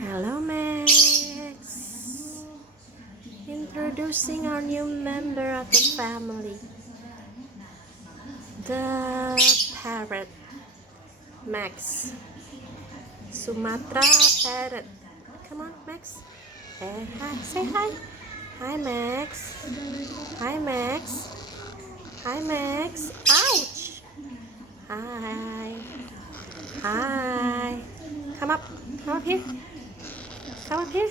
Hello, Max. Introducing our new member of the family, the parrot, Max. Sumatra parrot. Come on, Max. Hey, hi. Say hi. Hi, Max. Hi, Max. Hi, Max. Ouch. Hi. Hi. Come up. Come up here. Come up here.